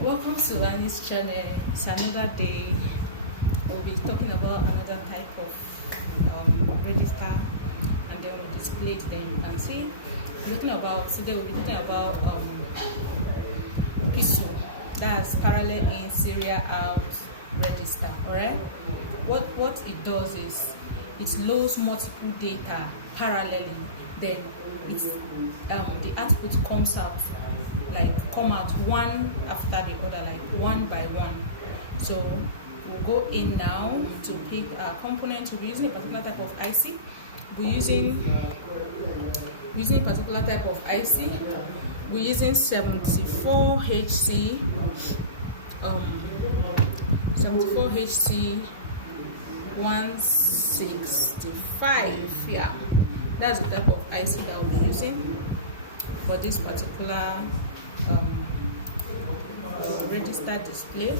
Welcome to Annie's channel. It's another day. We'll be talking about another type of register, and then we'll display it. Then you can see. Today we'll be talking about PISO. That's parallel in serial out register. Alright. What it does is it loads multiple data parallelly. Then it's the output come out one after the other, like one by one. So we'll go in now to pick our component. We'll be using a particular type of IC. We're using a particular type of IC. We're using 74HC 74HC165. Yeah, that's the type of IC that we'll be using for this particular register display.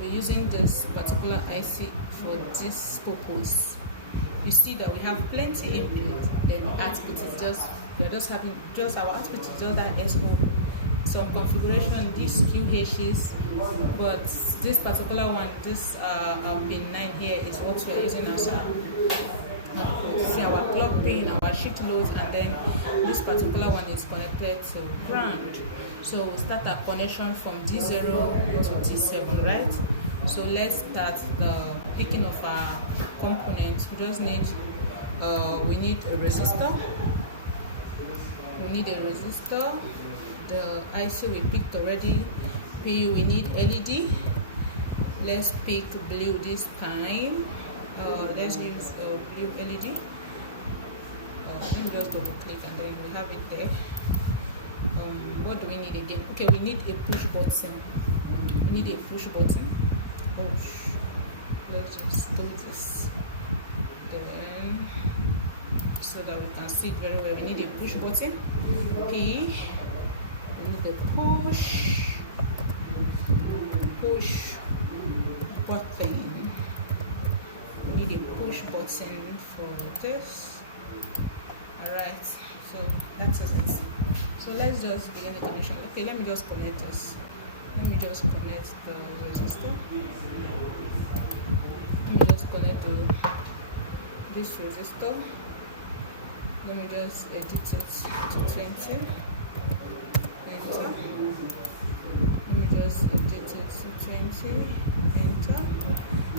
We're using this particular IC for this purpose. You see that we have plenty input, then output is our output is just that SO, some configuration, these QHs, but this particular one, this pin 9 here is what we are using as our clock pin, our shift loads, and then this particular one is connected to ground. So we'll start our connection from D0 to D7, right? So let's start the picking of our components. We just need we need a resistor. The IC we picked already. P, we need LED. Let's pick blue this time. Let's use blue LED. Let me just double click and then we have it there. What do we need again? Okay, we need a push button. Let's just do this then so that we can see it very well. We need a push button. P, we need a push button. We need a push button for this. Alright, so that's it. So let's just begin the connection. Okay, let me just connect this. Let me just connect the resistor. Let me just connect this resistor. Let me just edit it to 20. Enter. Let me just edit it to 20. Enter.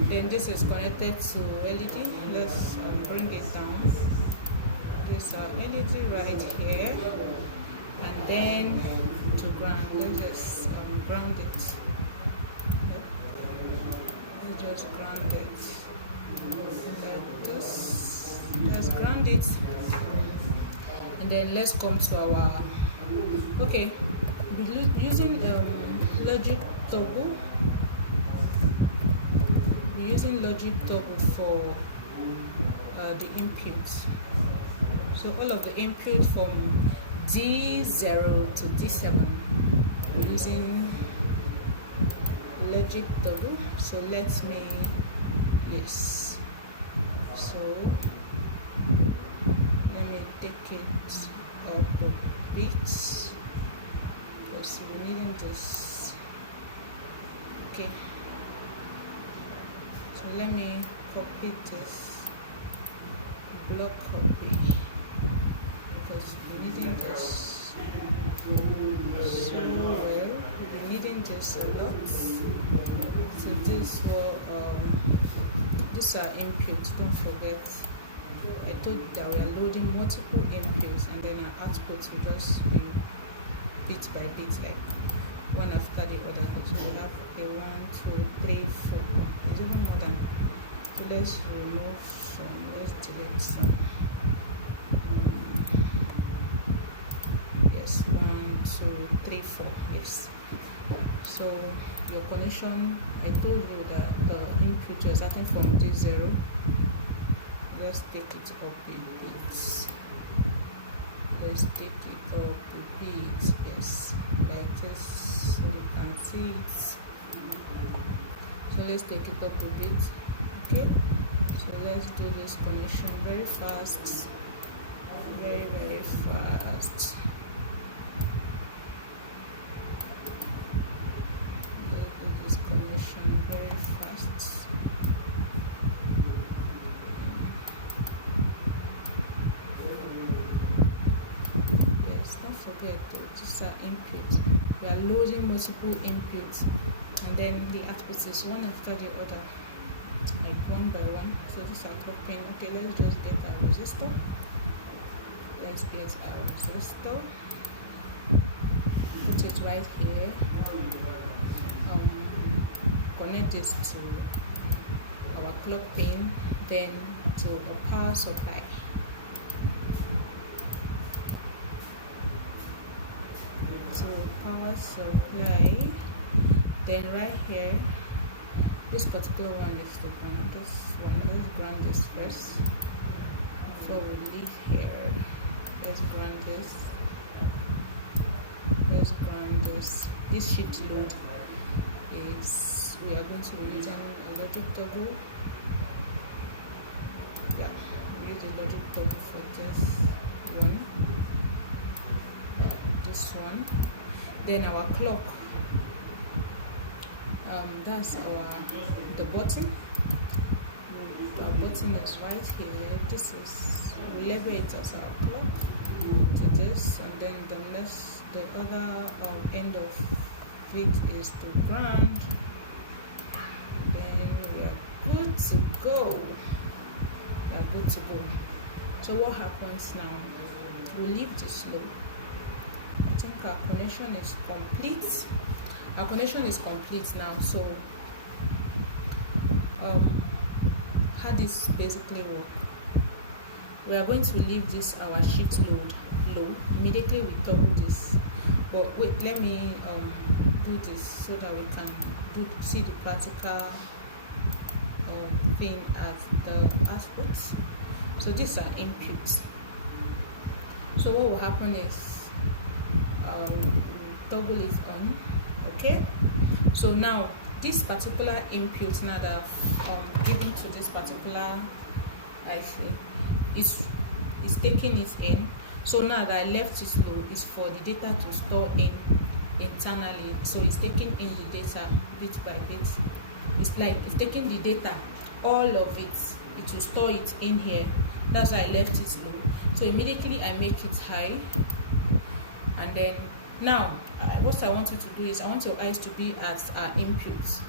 Then this is connected to LED. Let's bring it down. This LED right here, and then to ground. Let's just ground it. Let's just ground it like this. Let's ground it, and then let's come to our we're using logic toggle. We're using logic toggle for the input. So all of the input from D0 to D7, we're using logic toggle. So so let me take it up a bit because we're needing this. Okay, so let me copy this, block copy, because we're needing this so well. We're needing this a lot. So this will these are inputs. Don't forget, I told you that we are loading multiple inputs, and then our output will just be bit by bit, like one after the other. So we have a 1, 2, 3, 4. It's even more than. So let's remove some. Let's delete some. Yes, 1, 2, 3, 4. Yes. So your connection, I told you that the input you're starting from D0. Let's take it up a bit. Let's take it up a bit. Yes, like this, so you can see it. So let's take it up a bit. Okay, so let's do this connection very fast, very fast. inputs. We are loading multiple inputs, and then the output is one after the other, like one by one. So these are clock pin. Okay, let's just get our resistor. Let's get our resistor. Put it right here. Connect this to our clock pin, then to a power supply. To power supply. Then right here, this particular one is to ground. This one, let's ground this first before we leave here. Let's ground this. Let's ground this. This shift load is, we are going to be using a logic toggle. Yeah, we use a logic toggle for this one. This one. Then our clock. That's the button. Our button is right here. This is, we label it as our clock to this, and then the other end of it is to ground. Then we are good to go. We are good to go. So what happens now? We leave this low. I think our connection is complete. Our connection is complete now. So how this basically work? We are going to leave this our shift load low. Immediately we toggle this. But wait, let me do this so that we can see the practical thing at the output. So these are inputs. So what will happen is toggle is on. Okay, so now this particular input now that I've given to this particular IC is taking it in. So now that I left it low is for the data to store in internally. So it's taking in the data bit by bit. It's like it's taking the data, all of it. It will store it in here. That's why I left it low. So immediately I make it high, and then now what I want you to do is I want your eyes to be at our inputs.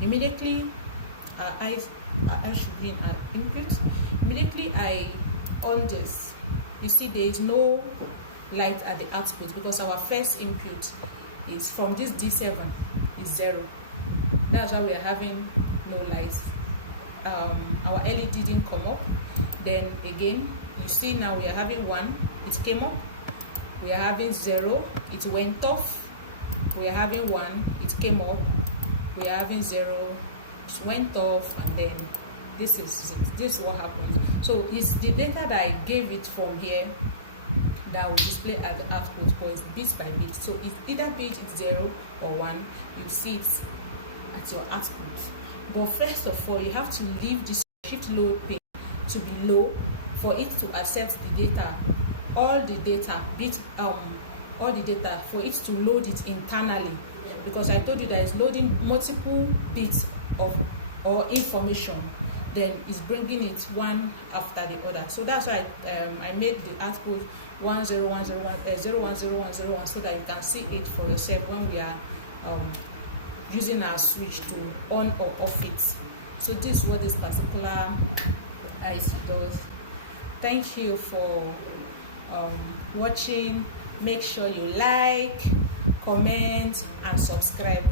Immediately our eyes should be in our inputs. Immediately I on this, you see there is no light at the output because our first input is from this D7 is 0. That's why we are having no light. Our LED didn't come up. Then again, you see now we are having 1, it came up. We are having 0, it went off. We are having 1, it came up. We are having 0, it went off, and then this is what happened. So it's the data that I gave it from here that will display at the output, but it's bit by bit. So it's either bit it's 0 or 1. You see it at your output. But first of all, you have to leave this shift load pin to be low for it to accept the data. All the data for it to load it internally, because I told you that it's loading multiple bits of or information, then it's bringing it one after the other. So that's why I made the output 01010101 so that you can see it for yourself when we are using our switch to on or off it. So this is what this particular IC does. Thank you for watching. Make sure you like, comment, and subscribe.